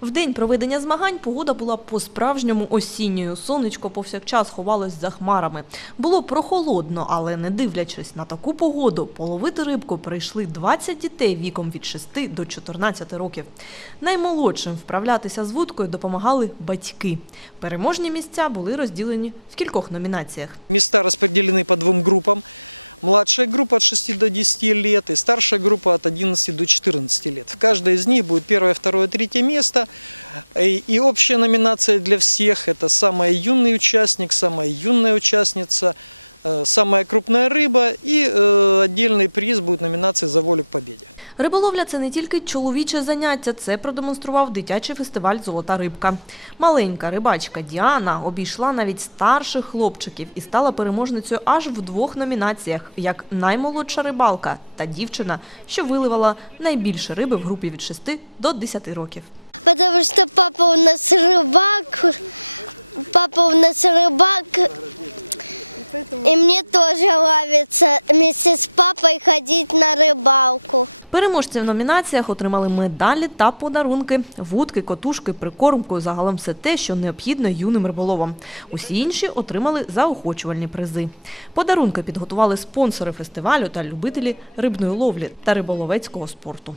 В день проведення змагань погода була по-справжньому осінньою. Сонечко повсякчас ховалось за хмарами. Було прохолодно, але не дивлячись на таку погоду, половити рибку прийшли 20 дітей віком від 6 до 14 років. Наймолодшим вправлятися з вудкою допомагали батьки. Переможні місця були розділені в кількох номінаціях. Младшая группа от 6 до 10 лет, старшая группа 11 до 14 Каждый из них был первое, второе, третье место. И и общая номинация для всех – это самый юный участник, самая умная участница, э, Риболовля це не тільки чоловіче заняття, це продемонстрував дитячий фестиваль Золота рибка. Маленька рибачка Діана обійшла навіть старших хлопчиків і стала переможницею аж в двох номінаціях: як наймолодша рибалка та дівчина, що виливала найбільше риби в групі від 6 до 10 років. Потому Переможці в номінаціях отримали медалі та подарунки, вудки, котушки, прикормку, загалом все те, що необхідно юним риболовам. Усі інші отримали заохочувальні призи. Подарунки підготували спонсори фестивалю та любителі рибної ловлі та риболовецького спорту.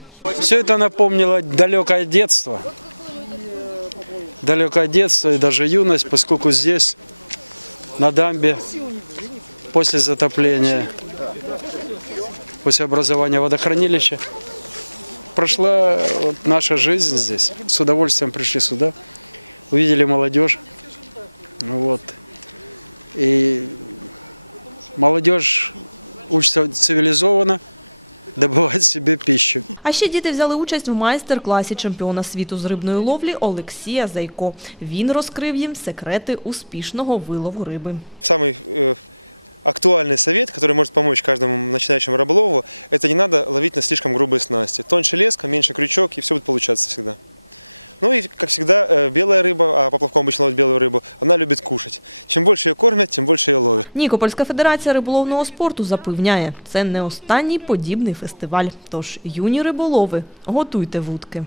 Знаете, нашу жизнь с удовольствием сюда. Увидели молодежь. И молодежь, что цивилизованная, и дальше себе лучше. А ще діти взяли участь в майстер-класі чемпіона світу з рибної ловлі Олексія Зайко. Він розкрив їм секрети успішного вилову риби. самый э, актуальный совет, который может помочь каждому Нікопольська федерація риболовного спорту запевняє, це не останній подібний фестиваль. Тож юні риболови, готуйте вудки.